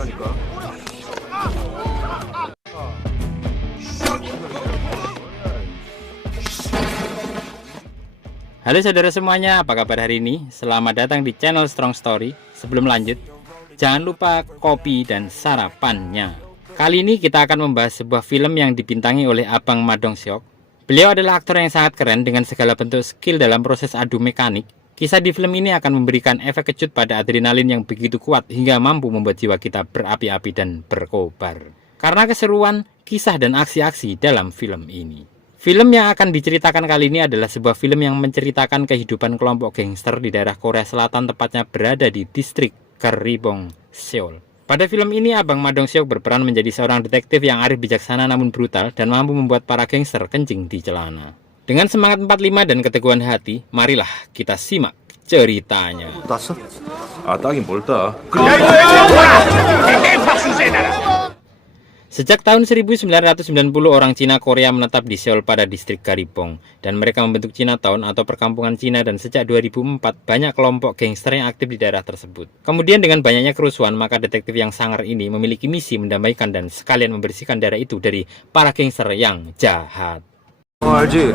Halo saudara semuanya, apa kabar hari ini? Selamat datang di channel Strong Story. Sebelum lanjut, jangan lupa kopi dan sarapannya. Kali ini kita akan membahas sebuah film yang dibintangi oleh Abang Ma Dong-seok. Beliau adalah aktor yang sangat keren dengan segala bentuk skill dalam proses adu mekanik. Kisah di film ini akan memberikan efek kejut pada adrenalin yang begitu kuat hingga mampu membuat jiwa kita berapi-api dan berkobar. Karena keseruan, kisah dan aksi-aksi dalam film ini. Film yang akan diceritakan kali ini adalah sebuah film yang menceritakan kehidupan kelompok gangster di daerah Korea Selatan, tepatnya berada di distrik Garijeong, Seoul. Pada film ini, Abang Ma Dong-seok berperan menjadi seorang detektif yang arif bijaksana namun brutal dan mampu membuat para gangster kencing di celana. Dengan semangat 45 dan keteguhan hati, marilah kita simak ceritanya. 땄어? 아, 따긴 뭘 따? Sejak tahun 1990 orang Cina Korea menetap di Seoul pada distrik Garijeong dan mereka membentuk Chinatown atau perkampungan Cina, dan sejak 2004 banyak kelompok gangster yang aktif di daerah tersebut. Kemudian dengan banyaknya kerusuhan, maka detektif yang sangar ini memiliki misi mendamaikan dan sekalian membersihkan daerah itu dari para gangster yang jahat. 알지?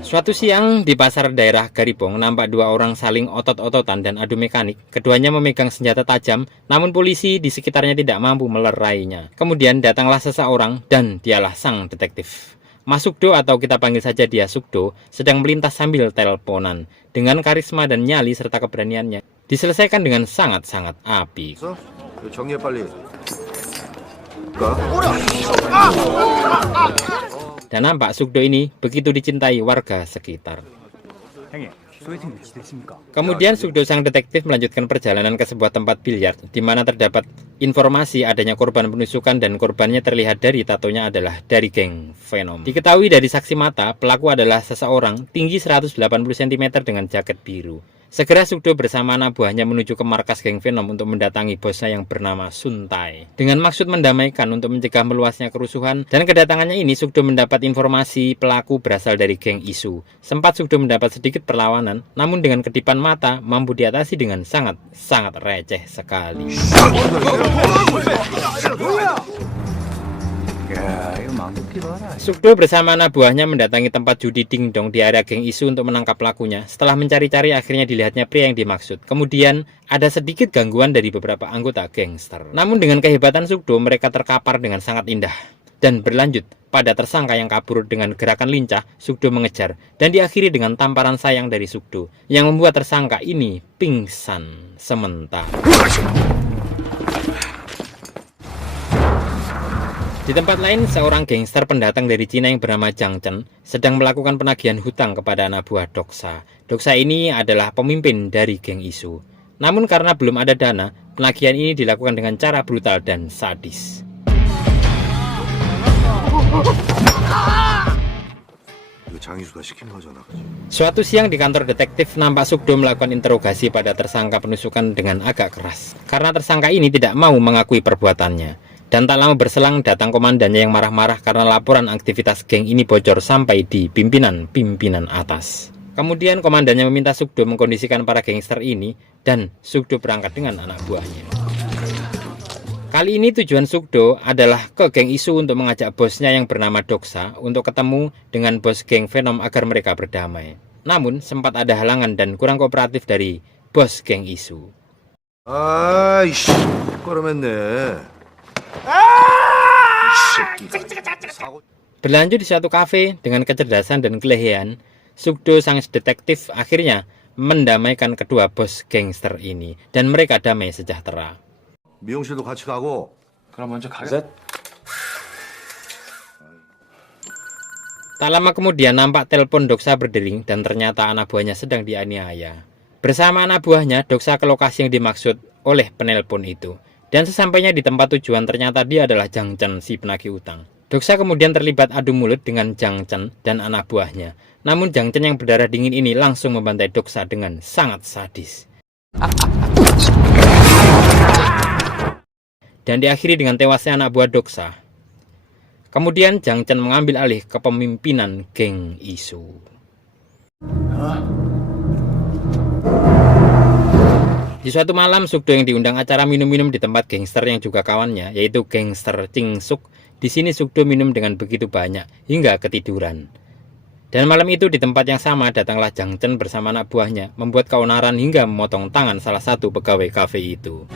Suatu siang di pasar daerah Garijeong nampak dua orang saling otot-ototan dan adu mekanik. Keduanya memegang senjata tajam, namun polisi di sekitarnya tidak mampu melerainya. Kemudian datanglah seseorang dan dialah sang detektif. Mas Sukdo, atau kita panggil saja dia Sukdo, sedang melintas sambil teleponan. Dengan karisma dan nyali serta keberaniannya, diselesaikan dengan sangat-sangat apik. 정리해 빨리. Dan nampak Sukdo ini begitu dicintai warga sekitar. Kemudian Sukdo sang detektif melanjutkan perjalanan ke sebuah tempat biliar di mana terdapat informasi adanya korban penusukan, dan korbannya terlihat dari tatonya adalah dari geng Venom. Diketahui dari saksi mata, pelaku adalah seseorang tinggi 180 cm dengan jaket biru. Segera Sukdo bersama anak buahnya menuju ke markas geng Venom untuk mendatangi bosnya yang bernama Sun Tae. Dengan maksud mendamaikan untuk mencegah meluasnya kerusuhan, dan kedatangannya ini Sukdo mendapat informasi pelaku berasal dari geng Isu. Sempat Sukdo mendapat sedikit perlawanan, namun dengan kedipan mata mampu diatasi dengan sangat receh sekali. Sukdo bersama anak buahnya mendatangi tempat judi dingdong di area geng Isu untuk menangkap pelakunya. Setelah mencari-cari, akhirnya dilihatnya pria yang dimaksud. Kemudian ada sedikit gangguan dari beberapa anggota gangster. Namun dengan kehebatan Sukdo, mereka terkapar dengan sangat indah. Dan berlanjut pada tersangka yang kabur. Dengan gerakan lincah, Sukdo mengejar dan diakhiri dengan tamparan sayang dari Sukdo yang membuat tersangka ini pingsan sementara. Di tempat lain, seorang gangster pendatang dari Cina yang bernama Jang Chen sedang melakukan penagihan hutang kepada anak buah Doksa. Doksa ini adalah pemimpin dari geng Isu. Namun karena belum ada dana, penagihan ini dilakukan dengan cara brutal dan sadis. Suatu siang di kantor detektif, nampak Sukdo melakukan interogasi pada tersangka penusukan dengan agak keras. Karena tersangka ini tidak mau mengakui perbuatannya. Dan tak lama berselang datang komandannya yang marah-marah karena laporan aktivitas geng ini bocor sampai di pimpinan atas. Kemudian komandannya meminta Sukdo mengkondisikan para gangster ini, dan Sukdo berangkat dengan anak buahnya. Kali ini tujuan Sukdo adalah ke geng Isu untuk mengajak bosnya yang bernama Doksa untuk ketemu dengan bos geng Venom agar mereka berdamai. Namun sempat ada halangan dan kurang kooperatif dari bos geng Isu. 아이씨, 꺼름했네. Berlanjut di suatu kafe, dengan kecerdasan dan kelehian, Sukdo sang detektif akhirnya mendamaikan kedua bos gangster ini dan mereka damai sejahtera. 미용실도 같이 가고. 그럼 먼저 가자. Tak lama kemudian nampak telepon Doksa berdering dan ternyata anak buahnya sedang dianiaya. Bersama anak buahnya, Doksa ke lokasi yang dimaksud oleh penelpon itu. Dan sesampainya di tempat tujuan, ternyata dia adalah Jang Chen, si penagih utang. Doksa kemudian terlibat adu mulut dengan Jang Chen dan anak buahnya. Namun Jang Chen yang berdarah dingin ini langsung membantai Doksa dengan sangat sadis. Dan diakhiri dengan tewasnya anak buah Doksa. Kemudian Jang Chen mengambil alih kepemimpinan geng Isu. Di suatu malam, Sukdo yang diundang acara minum-minum di tempat gangster yang juga kawannya, yaitu gangster Cingsuk. Di sini Sukdo minum dengan begitu banyak hingga ketiduran. Dan malam itu di tempat yang sama datanglah Jang Chen bersama anak buahnya, membuat keonaran hingga memotong tangan salah satu pegawai kafe itu.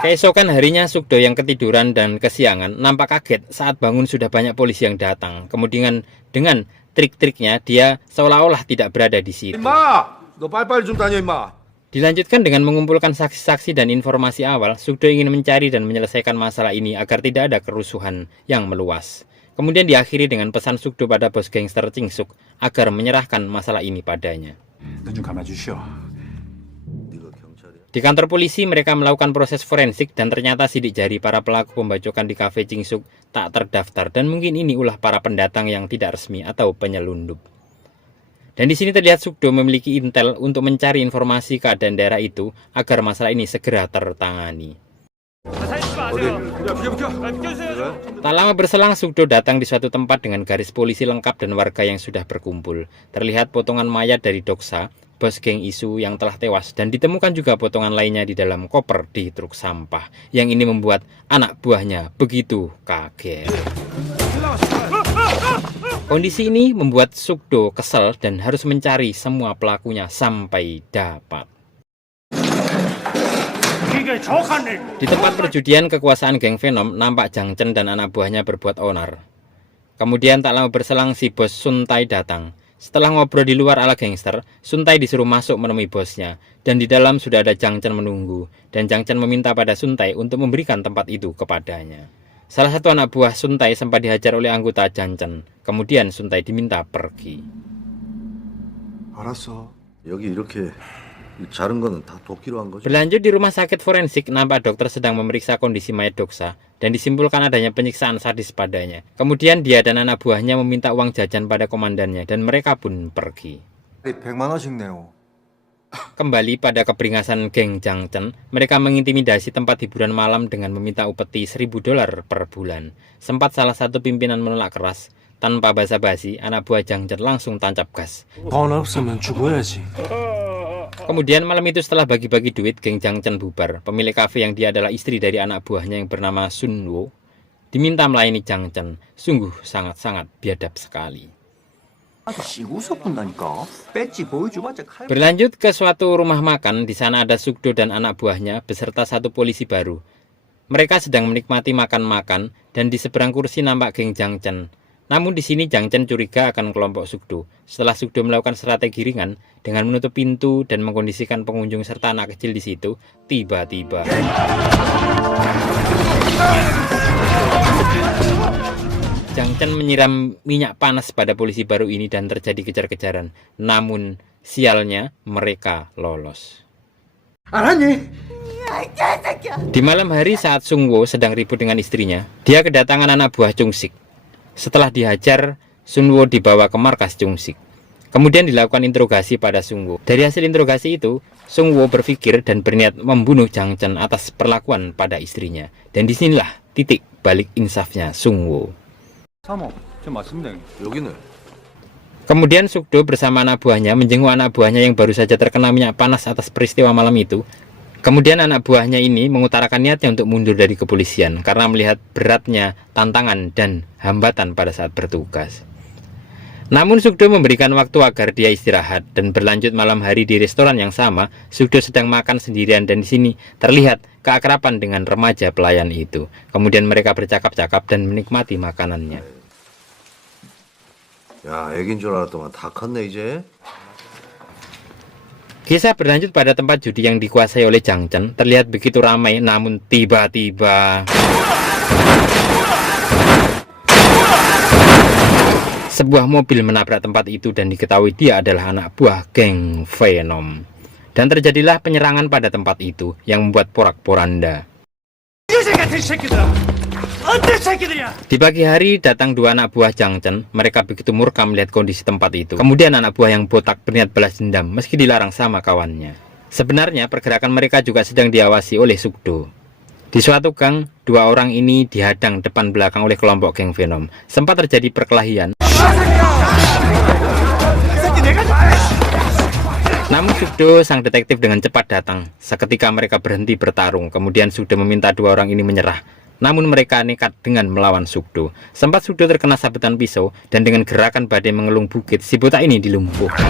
Keesokan harinya Sukdo yang ketiduran dan kesiangan nampak kaget saat bangun sudah banyak polisi yang datang. Kemudian dengan trik-triknya dia seolah-olah tidak berada di situ. 임마! 너 빨리빨리 좀 다녀, 임마. Dilanjutkan dengan mengumpulkan saksi-saksi dan informasi awal, Sukdo ingin mencari dan menyelesaikan masalah ini agar tidak ada kerusuhan yang meluas. Kemudian diakhiri dengan pesan Sukdo pada bos gangster Cingsuk agar menyerahkan masalah ini padanya. Di kantor polisi mereka melakukan proses forensik dan ternyata sidik jari para pelaku pembacokan di kafe Cingsuk tak terdaftar dan mungkin ini ulah para pendatang yang tidak resmi atau penyelundup. Dan di sini terlihat Sukdo memiliki intel untuk mencari informasi keadaan daerah itu agar masalah ini segera tertangani. Tak lama berselang Sukdo datang di suatu tempat dengan garis polisi lengkap dan warga yang sudah berkumpul. Terlihat potongan mayat dari Doksa, bos geng Isu yang telah tewas, dan ditemukan juga potongan lainnya di dalam koper di truk sampah. Yang ini membuat anak buahnya begitu kaget. Kondisi ini membuat Sukdo kesal dan harus mencari semua pelakunya sampai dapat. Di tempat perjudian kekuasaan geng Venom, nampak Jang Chen dan anak buahnya berbuat onar. Kemudian tak lama berselang si bos Sun Tai datang. Setelah ngobrol di luar ala gangster, Sun Tai disuruh masuk menemui bosnya. Dan di dalam sudah ada Jang Chen menunggu. Dan Jang Chen meminta pada Sun Tai untuk memberikan tempat itu kepadanya. Salah satu anak buah Sun Tai sempat dihajar oleh anggota Jang Chen. Kemudian Sun Tai diminta pergi. 알았어. 여기 이렇게 자른 거는 다 도끼로 한 거지. Berlanjut di rumah sakit forensik, nampak dokter sedang memeriksa kondisi mayat Doksa dan disimpulkan adanya penyiksaan sadis padanya. Kemudian dia dan anak buahnya meminta uang jajan pada komandannya dan mereka pun pergi. 100만 원씩 내요. Kembali pada keberingasan geng Jang Chen, mereka mengintimidasi tempat hiburan malam dengan meminta upeti $1.000 per bulan. Sempat salah satu pimpinan menolak keras. Tanpa basa-basi, anak buah Jang Chen langsung tancap gas. 돈 없으면 죽어야지. Kemudian malam itu setelah bagi-bagi duit, geng Jang Chen bubar. Pemilik kafe yang dia adalah istri dari anak buahnya yang bernama Sun Wo diminta melayani Jang Chen. Sungguh sangat-sangat biadab sekali. Berlanjut ke suatu rumah makan, di sana ada Sukdo dan anak buahnya beserta satu polisi baru. Mereka sedang menikmati makan-makan dan di seberang kursi nampak geng Jang Chen. Namun di sini Jang Chen curiga akan kelompok Sukdo. Setelah Sukdo melakukan strategi ringan dengan menutup pintu dan mengkondisikan pengunjung serta anak kecil di situ, tiba-tiba Jang Chen menyiram minyak panas pada polisi baru ini dan terjadi kejar-kejaran. Namun sialnya mereka lolos. Di malam hari saat Sung Wo sedang ribut dengan istrinya, dia kedatangan anak buah Chung Sik. Setelah dihajar, Sun Wo dibawa ke markas Chung Sik. Kemudian dilakukan interogasi pada Sung Wo. Dari hasil interogasi itu, Sung Wo berpikir dan berniat membunuh Jang Chen atas perlakuan pada istrinya. Dan disinilah titik balik insafnya Sung Wo. 여기는 Kemudian Sukdo bersama anak buahnya menjenguk anak buahnya yang baru saja terkena minyak panas atas peristiwa malam itu. Kemudian anak buahnya ini mengutarakan niatnya untuk mundur dari kepolisian karena melihat beratnya tantangan dan hambatan pada saat bertugas. Namun Sukdo memberikan waktu agar dia istirahat dan berlanjut malam hari di restoran yang sama. Sukdo sedang makan sendirian dan di sini terlihat keakraban dengan remaja pelayan itu. Kemudian mereka bercakap-cakap dan menikmati makanannya. 야, 애긴 줄 알았더만 다 컸네 이제. Kisah berlanjut pada tempat judi yang dikuasai oleh Jang Chen. Terlihat begitu ramai, namun tiba-tiba sebuah mobil menabrak tempat itu dan diketahui dia adalah anak buah geng Venom. Dan terjadilah penyerangan pada tempat itu yang membuat porak-poranda. Di pagi hari datang dua anak buah Jang Chen. Mereka begitu murka melihat kondisi tempat itu. Kemudian anak buah yang botak berniat balas dendam meski dilarang sama kawannya. Sebenarnya pergerakan mereka juga sedang diawasi oleh Sukdo. Di suatu gang, dua orang ini dihadang depan belakang oleh kelompok geng Venom. Sempat terjadi perkelahian. Namun Sugdo, sang detektif, dengan cepat datang. Seketika mereka berhenti bertarung. Kemudian Sugdo meminta dua orang ini menyerah. Namun mereka nekat dengan melawan Sugdo. Sempat Sugdo terkena sabetan pisau, dan dengan gerakan badai mengelung bukit, si botak ini dilumpuhkan.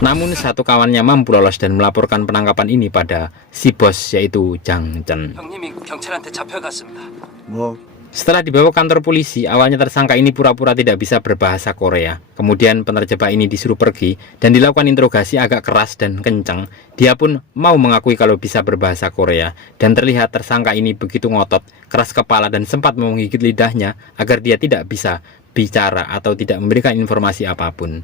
Namun satu kawannya mampu lolos dan melaporkan penangkapan ini pada si bos, yaitu Jang Chen. 형님이 경찰한테 잡혀갔습니다. 뭐 Setelah dibawa ke kantor polisi, awalnya tersangka ini pura-pura tidak bisa berbahasa Korea. Kemudian penerjebak ini disuruh pergi dan dilakukan interogasi agak keras dan kencang. Dia pun mau mengakui kalau bisa berbahasa Korea, dan terlihat tersangka ini begitu ngotot, keras kepala, dan sempat menggigit lidahnya agar dia tidak bisa bicara atau tidak memberikan informasi apapun.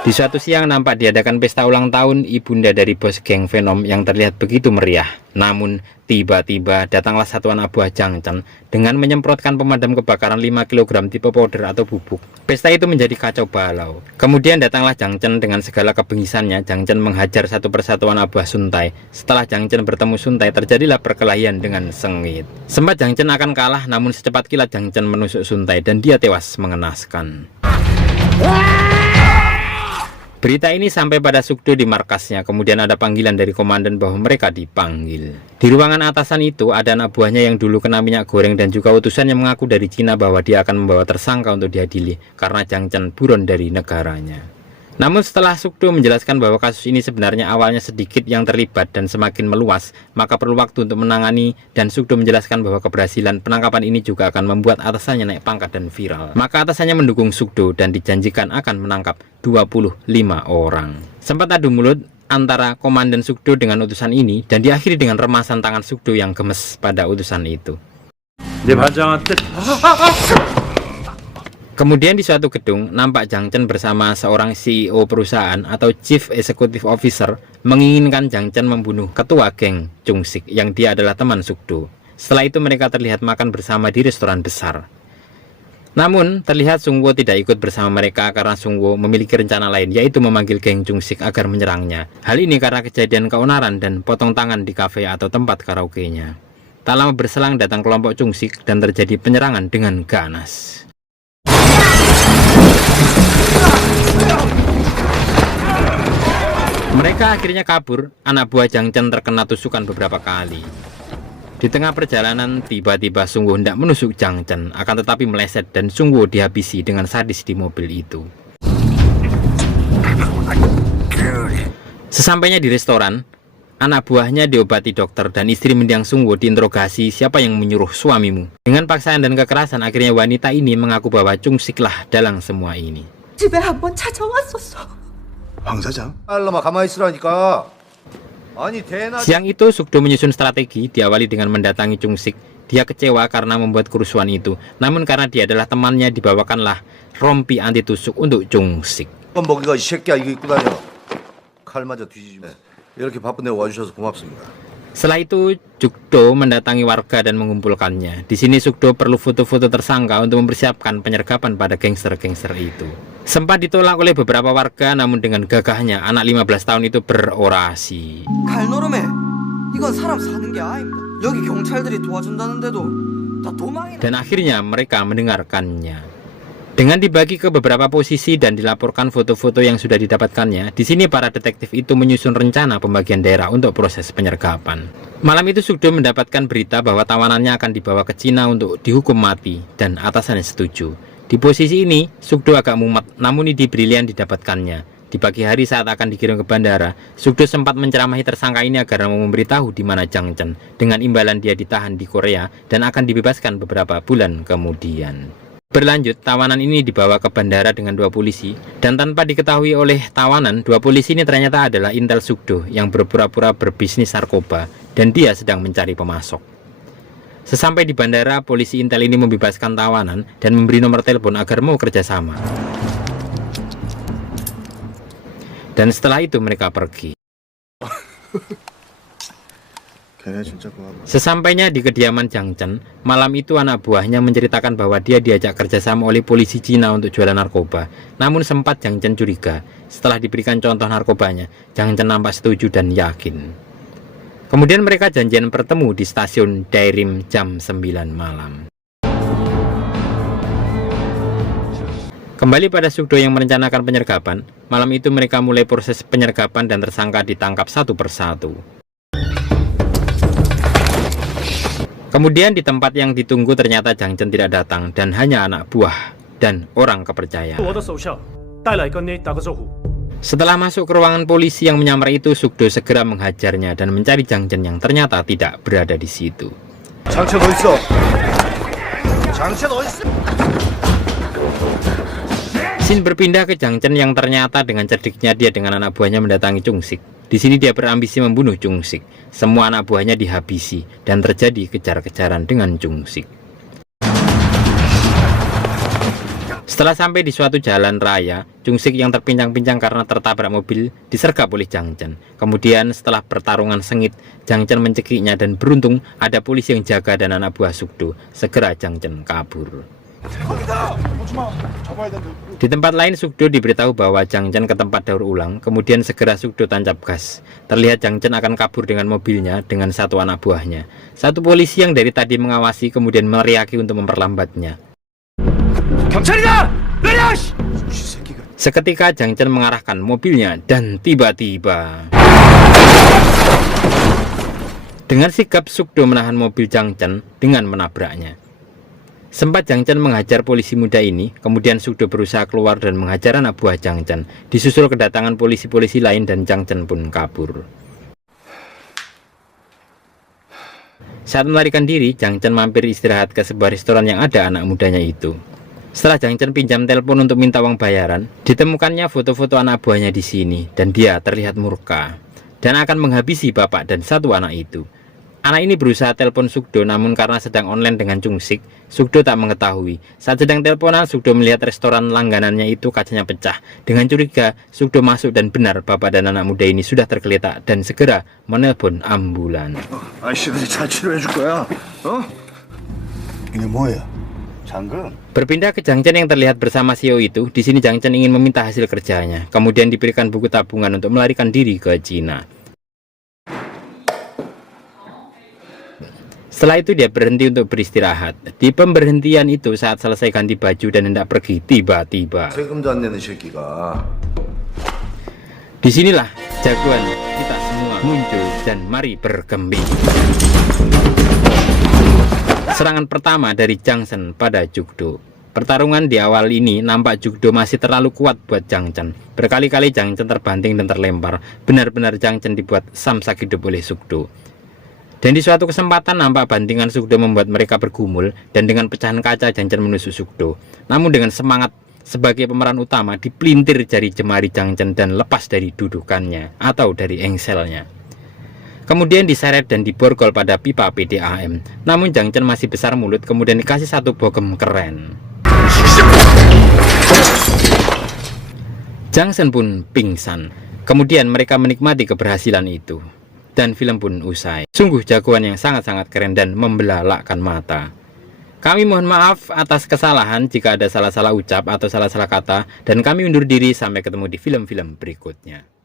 Di suatu siang nampak diadakan pesta ulang tahun ibunda dari bos geng Venom yang terlihat begitu meriah. Namun tiba-tiba datanglah satuan abu Jang Chen dengan menyemprotkan pemadam kebakaran 5 kg tipe powder atau bubuk. Pesta itu menjadi kacau balau. Kemudian datanglah Jang Chen dengan segala kebengisannya. Jang Chen menghajar satu persatuan abu Suntai. Setelah Jang Chen bertemu Suntai, terjadilah perkelahian dengan sengit. Sempat Jang Chen akan kalah, namun secepat kilat Jang Chen menusuk Suntai dan dia tewas mengenaskan. Berita ini sampai pada Sugdo di markasnya. Kemudian ada panggilan dari komandan bahwa mereka dipanggil. Di ruangan atasan itu ada anak buahnya yang dulu kena minyak goreng dan juga utusan yang mengaku dari Cina bahwa dia akan membawa tersangka untuk diadili karena Jang Chen buron dari negaranya. Namun setelah Sugdo menjelaskan bahwa kasus ini sebenarnya awalnya sedikit yang terlibat dan semakin meluas, maka perlu waktu untuk menangani, dan Sugdo menjelaskan bahwa keberhasilan penangkapan ini juga akan membuat atasannya naik pangkat dan viral. Maka atasannya mendukung Sugdo dan dijanjikan akan menangkap 25 orang. Sempat adu mulut antara komandan Sugdo dengan utusan ini dan diakhiri dengan remasan tangan Sugdo yang gemes pada utusan itu. 내 반장한테 Kemudian di suatu gedung, nampak Jang Chen bersama seorang CEO perusahaan atau Chief Executive Officer menginginkan Jang Chen membunuh ketua geng Chung Sik yang dia adalah teman Sugdo. Setelah itu mereka terlihat makan bersama di restoran besar. Namun terlihat Sung Wo tidak ikut bersama mereka karena Sung Wo memiliki rencana lain, yaitu memanggil geng Chung Sik agar menyerangnya. Hal ini karena kejadian keonaran dan potong tangan di kafe atau tempat karaoke-nya. Tak lama berselang datang kelompok Chung Sik dan terjadi penyerangan dengan ganas. Mereka akhirnya kabur. Anak buah Jang Chen terkena tusukan beberapa kali. Di tengah perjalanan, tiba-tiba Sung Wo hendak menusuk Jang Chen, akan tetapi meleset dan Sung Wo dihabisi dengan sadis di mobil itu. Sesampainya di restoran, anak buahnya diobati dokter dan istri mendiang Sung Wo diinterogasi siapa yang menyuruh suamimu. Dengan paksaan dan kekerasan, akhirnya wanita ini mengaku bahwa Chung Sik lah dalang semua ini. 집에 한번 찾아왔었어. 황 사장? 알라마 가만히 있으라니까. 아니 대낮 Siang itu Sugdo menyusun strategi, diawali dengan mendatangi Chung Sik. Dia kecewa karena membuat kerusuhan itu. Namun karena dia adalah temannya, dibawakanlah rompi anti tusuk untuk Chung Sik. 먹이가 이 새끼야 이거 입고 다녀. 칼 맞아 뒤지지. 이렇게 바쁜데 와주셔서 고맙습니다. Setelah itu Sugdo mendatangi warga dan mengumpulkannya. Di sini Sugdo perlu foto-foto tersangka untuk mempersiapkan penyergapan pada gangster-gangster itu. Sempat ditolak oleh beberapa warga, namun dengan gagahnya anak 15 tahun itu berorasi. 갈노름해. 이건 사람 사는 게 아닙니다. 여기 경찰들이 도와준다는데도 다 도망이라. Dan akhirnya mereka mendengarkannya. Dengan dibagi ke beberapa posisi dan dilaporkan foto-foto yang sudah didapatkannya, di sini para detektif itu menyusun rencana pembagian daerah untuk proses penyergapan. Malam itu Sugdo mendapatkan berita bahwa tawanannya akan dibawa ke Cina untuk dihukum mati dan atasannya setuju. Di posisi ini Sugdo agak mumet, namun ide brilian didapatkannya. Di pagi hari saat akan dikirim ke bandara, Sugdo sempat menceramahi tersangka ini agar mau memberitahu di mana Jang Chen. Dengan imbalan dia ditahan di Korea dan akan dibebaskan beberapa bulan kemudian. Berlanjut, tawanan ini dibawa ke bandara dengan 2 polisi, dan tanpa diketahui oleh tawanan, 2 polisi ini ternyata adalah intel Sugdo yang berpura-pura berbisnis narkoba, dan dia sedang mencari pemasok. Sesampai di bandara, polisi intel ini membebaskan tawanan dan memberi nomor telepon agar mau kerjasama. Dan setelah itu mereka pergi. 걔네 진짜 고마워. Sesampainya di kediaman Jang Chen, malam itu anak buahnya menceritakan bahwa dia diajak kerjasama oleh polisi Cina untuk jualan narkoba. Namun sempat Jang Chen curiga. Setelah diberikan contoh narkobanya, Jang Chen nampak setuju dan yakin. Kemudian mereka janjian bertemu di stasiun Dairim jam 9 malam. Kembali pada Sugdo yang merencanakan penyergapan, malam itu mereka mulai proses penyergapan dan tersangka ditangkap satu persatu. Kemudian di tempat yang ditunggu ternyata Jang Chen tidak datang dan hanya anak buah dan orang kepercayaan. Setelah masuk ke ruangan polisi yang menyamar itu, Sugdo segera menghajarnya dan mencari Jang Chen yang ternyata tidak berada di situ. 장첸 어딨어? 장첸 어딨어? Sin berpindah ke Jang Chen yang ternyata dengan cerdiknya dia dengan anak buahnya mendatangi Chung Sik. Di sini dia berambisi membunuh Chung Sik. Semua anak buahnya dihabisi dan terjadi kejar-kejaran dengan Chung Sik. Setelah sampai di suatu jalan raya, Chung Sik yang terpincang-pincang karena tertabrak mobil disergap oleh Jang Chen. Kemudian setelah pertarungan sengit, Jang Chen mencekiknya dan beruntung ada polisi yang jaga dan anak buah Sugdo. Segera Jang Chen kabur. Di tempat lain Sugdo diberitahu bahwa Jang Chen ke tempat daur ulang. Kemudian segera Sugdo tancap gas. Terlihat Jang Chen akan kabur dengan mobilnya dengan satu anak buahnya. Satu polisi yang dari tadi mengawasi kemudian meneriaki untuk memperlambatnya. Seketika Jang Chen mengarahkan mobilnya dan tiba-tiba dengan sigap Sugdo menahan mobil Jang Chen dengan menabraknya. Sempat Jang Chen menghajar polisi muda ini, kemudian Sugdo berusaha keluar dan menghajar anak buah Jang Chen. Disusul kedatangan polisi-polisi lain dan Jang Chen pun kabur. Saat melarikan diri, Jang Chen mampir istirahat ke sebuah restoran yang ada anak mudanya itu. Setelah Jang Chen pinjam telepon untuk minta uang bayaran, ditemukannya foto-foto anak buahnya di sini dan dia terlihat murka dan akan menghabisi bapak dan satu anak itu. Anak ini berusaha telepon Sugdo, namun karena sedang online dengan Chung Sik, Sugdo tak mengetahui. Saat sedang teleponan, Sugdo melihat restoran langganannya itu kacanya pecah. Dengan curiga, Sugdo masuk dan benar bapak dan anak muda ini sudah tergeletak dan segera menelpon ambulan. 아저씨들이 잘 치료해줄 거야. 어? 이게 뭐야? 장금? Berpindah ke Jang Chen yang terlihat bersama CEO itu, di sini Jang Chen ingin meminta hasil kerjanya. Kemudian diberikan buku tabungan untuk melarikan diri ke Cina. Setelah itu dia berhenti untuk beristirahat. Di pemberhentian itu saat selesai ganti baju dan hendak pergi, tiba-tiba 세금도 안 내는 새끼가. disinilah jagoan kita semua muncul dan mari bergembira. Serangan pertama dari Jang Chen pada Jugdo. Pertarungan di awal ini nampak Jugdo masih terlalu kuat buat Jang Chen. Berkali-kali Jang Chen terbanting dan terlempar. Benar-benar Jang Chen dibuat samsak hidup oleh Sugdo. Dan di suatu kesempatan nampak bantingan Sugdo membuat mereka bergumul dan dengan pecahan kaca Jang Chen menusuk Sugdo. Namun dengan semangat sebagai pemeran utama dipelintir jari jemari Jang Chen dan lepas dari dudukannya atau dari engselnya. Kemudian diseret dan diborgol pada pipa PDAM. Namun Jang Chen masih besar mulut kemudian dikasih satu bogem keren. Jang Chen pun pingsan. Kemudian mereka menikmati keberhasilan itu. Dan film pun usai. Sungguh jagoan yang sangat-sangat keren dan membelalakkan mata. Kami mohon maaf atas kesalahan jika ada salah-salah ucap atau salah-salah kata. Dan kami undur diri sampai ketemu di film-film berikutnya.